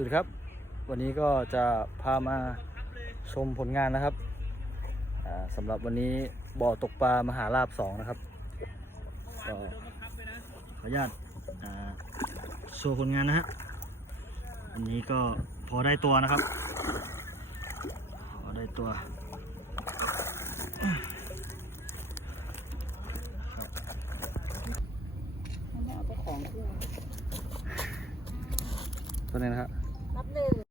สวัสดีครับวันนี้ก็จะพามาชมผลงานนะครับสำหรับวันนี้บ่อตกปลามหาลาภ2นะครับก็ขออนุญาตโชว์ผลงานนะฮะอันนี้ก็พอได้ตัวนะครับพอได้ตัวตัวนี้นะครับนับหนึ่ง